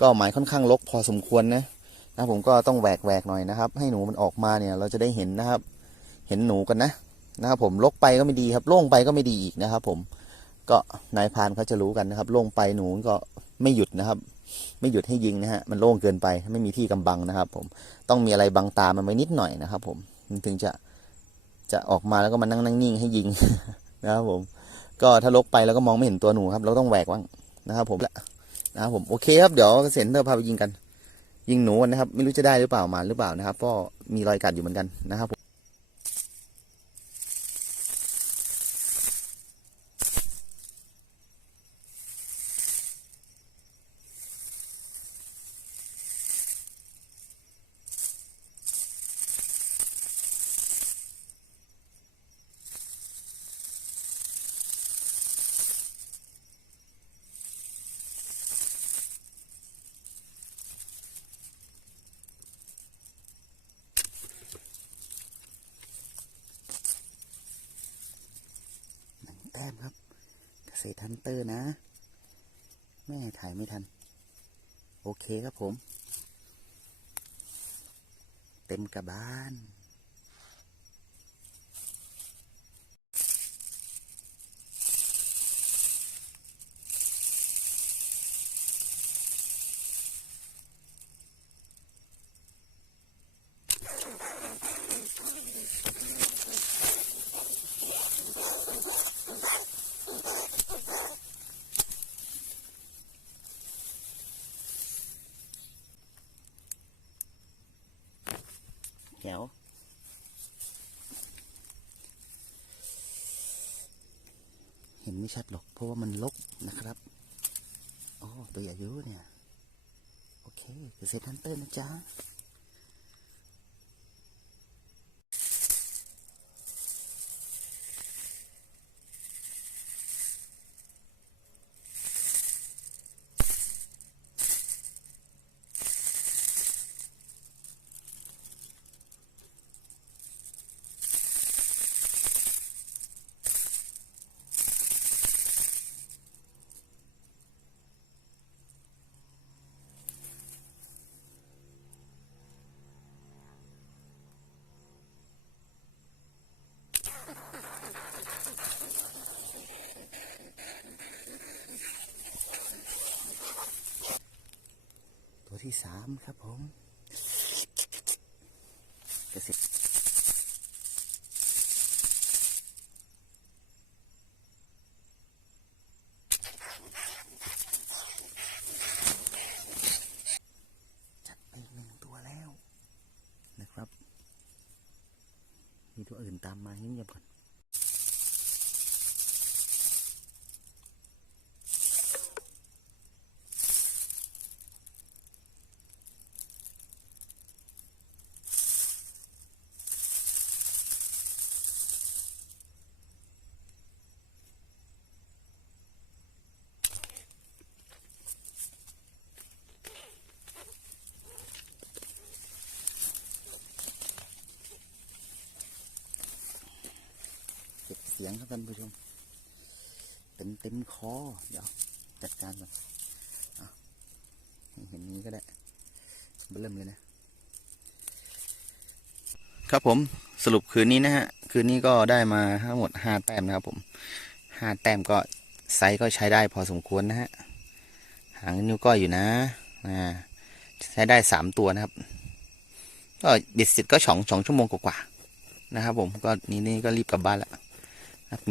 ก็หมายค่อนข้างรกพอสมควรนะนะผมก็ต้องแหวกแหวกหน่อยนะครับ ให้หนูมันออกมาเนี่ยเราจะได้เห็นนะครับ เห็นหนูกันนะนะครับผมรกไปก็ไม่ดีครับโล่งไปก็ไม่ดีอีกนะครับ ผมก็นายพานเขาจะรู้กันนะครับโล่งไปหนูก็ไม่หยุดนะครับ ไม่หยุดให้ยิงนะฮะมันโล่งเกินไปไม่มีที่กำบังนะครับ ผมต้องมีอะไรบังตามันไว้นิดหน่อยนะครับ ผมถึงจะจะออกมาแล้วก็มานั่งนั่งนิ่งให้ยิงนะครับผม ก็ถ้าลกไปแล้วก็มองไม่เห็นตัวหนูครับ เราต้องแหวกบ้างนะครับผม นะครับผมโอเคครับเดี๋ยวเกษตรเตอร์พาไปยิงกัน ยิงหนูกันนะครับ ไม่รู้จะได้หรือเปล่าหมาหรือเปล่านะครับ ก็มีรอยกัดอยู่เหมือนกันนะครับผม ต้มครับ เกษตรทันเตอร์นะ แม่ถ่ายไม่ทัน โอเคครับผม เต็มกระบาล แก้วเห็นไม่ชัดหรอก เพราะว่ามันลกนะครับอ๋อตัวใหญ่เยอะเนี่ย โอเคเกษตรทันเตอร์นะจ๊ะ ที่สามครับผมเกษตรจัดไปหนึ่งตัวแล้วนะครับ มีตัวอื่นตามมาเงียบๆก่อน สียงครับท่านผู้ชม เต็มเต็มคอ เดี๋ยว จัดการก่อนเห็นนี้ก็ได้เริ่มเลยนะ ครับผมสรุปคืนนี้นะฮะ คืนนี้ก็ได้มาทั้งหมดห้าแต้มนะครับผมห้าแต้มก็ไซส์ก็ใช้ได้พอสมควรนะฮะ หางนิ้วก้อยอยู่นะอ่าใช้ได้สามตัวนะครับ ก็บิดเสร็จก็สองสองชั่วโมงกว่าๆนะครับผมก็นี่นี่ก็รีบกลับบ้านแล้ว niat